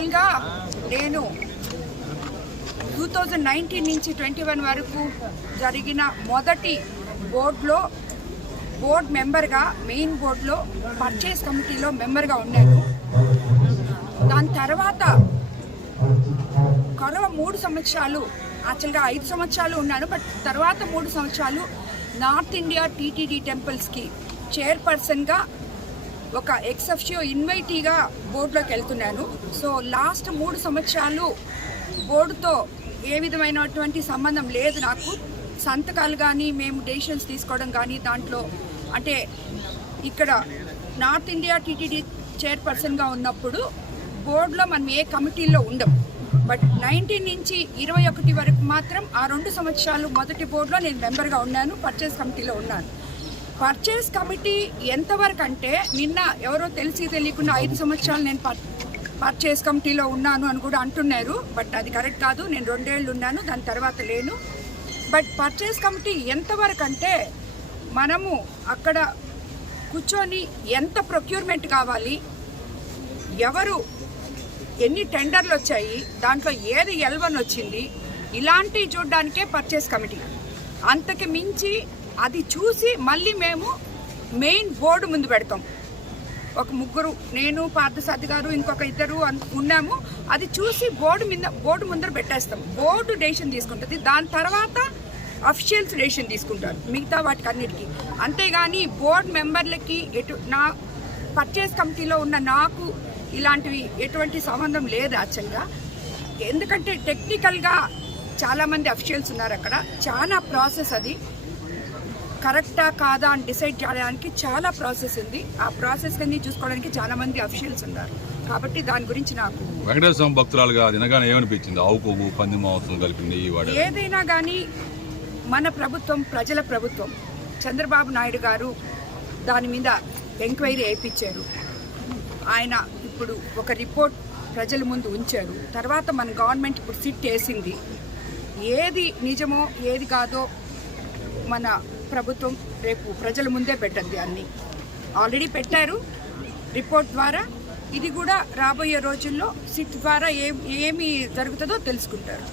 యాక్చువల్గా నేను 2019 నుంచి 21 వరకు జరిగిన మొదటి బోర్డ్ మెంబర్గా, మెయిన్ బోర్డులో పర్చేస్ కమిటీలో మెంబర్గా ఉన్నాను. దాని తర్వాత కరవ 3 సంవత్సరాలు, యాక్చువల్గా 5 సంవత్సరాలు ఉన్నాను. బట్ తర్వాత 3 సంవత్సరాలు నార్త్ ఇండియా టీటీడీ టెంపుల్స్కి చైర్పర్సన్గా ఒక ఎక్సెఫ్షియో ఇన్వైటీగా బోర్డులోకి వెళ్తున్నాను. సో లాస్ట్ 3 సంవత్సరాలు బోర్డుతో ఏ విధమైనటువంటి సంబంధం లేదు నాకు. సంతకాలు కానీ, మేము డెసిషన్స్ తీసుకోవడం కానీ, దాంట్లో అంటే ఇక్కడ నార్త్ ఇండియా టీటీడీ చైర్పర్సన్గా ఉన్నప్పుడు బోర్డులో మనం ఏ కమిటీల్లో ఉండం. బట్ 19 నుంచి 21 వరకు మాత్రం ఆ 2 సంవత్సరాలు మొదటి బోర్డులో నేను మెంబర్గా ఉన్నాను, పర్చేస్ కమిటీలో ఉన్నాను. పర్చేస్ కమిటీ ఎంతవరకు అంటే నిన్న ఎవరో తెలియకుండా 5 సంవత్సరాలు నేను పర్చేస్ కమిటీలో ఉన్నాను అని కూడా అంటున్నారు. బట్ అది కరెక్ట్ కాదు. నేను 2 ఏళ్ళు ఉన్నాను, దాని తర్వాత లేను. బట్ పర్చేస్ కమిటీ ఎంతవరకు అంటే మనము అక్కడ కూర్చొని ఎంత ప్రొక్యూర్మెంట్ కావాలి, ఎవరు ఎన్ని టెండర్లు వచ్చాయి, దాంట్లో ఏది L1 వచ్చింది, ఇలాంటివి చూడడానికే పర్చేస్ కమిటీ. అంతకు మించి అది చూసి మళ్ళీ మేము మెయిన్ బోర్డు ముందు పెడతాం. ఒక 3, నేను, పార్థసారథి గారు, ఇంకొక 2 ఉన్నాము. అది చూసి బోర్డు ముందర పెట్టేస్తాం. బోర్డు డెసిషన్ తీసుకుంటుంది. దాని తర్వాత అఫీషియల్స్ డెసిషన్ తీసుకుంటారు మిగతా వాటికి అన్నిటికీ. అంతేగాని బోర్డు మెంబర్లకి నా పర్చేస్ కమిటీలో ఉన్న నాకు ఇలాంటివి ఎటువంటి సంబంధం లేదు యాక్చువల్గా. ఎందుకంటే టెక్నికల్గా చాలామంది అఫీషియల్స్ ఉన్నారు అక్కడ. చాలా ప్రాసెస్, అది కరెక్టా కాదా అని డిసైడ్ చేయడానికి చాలా ప్రాసెస్ ఉంది. ఆ ప్రాసెస్ అన్ని చూసుకోవడానికి చాలామంది అఫీషియల్స్ ఉన్నారు. కాబట్టి దాని గురించి నాకు వెంకటేశ్వర స్వామి భక్తురాలుగా తినగానే ఏమనిపించింది? ఆవు కొవ్వు, పంది మాంసం కలిపింది. ఏదైనా కానీ మన ప్రభుత్వం ప్రజల ప్రభుత్వం. చంద్రబాబు నాయుడు గారు దాని మీద ఎంక్వైరీ వేయించారు. ఆయన ఇప్పుడు ఒక రిపోర్ట్ ప్రజల ముందు ఉంచారు. తర్వాత మన గవర్నమెంట్ ఇప్పుడు సిట్ వేసింది. ఏది నిజమో ఏది కాదో మన ప్రభుత్వం రేపు ప్రజల ముందే పెట్టద్ది. అన్నీ ఆల్రెడీ పెట్టారు రిపోర్ట్ ద్వారా. ఇది కూడా రాబోయే రోజుల్లో సిట్ ద్వారా ఏమి జరుగుతుందో తెలుసుకుంటారు.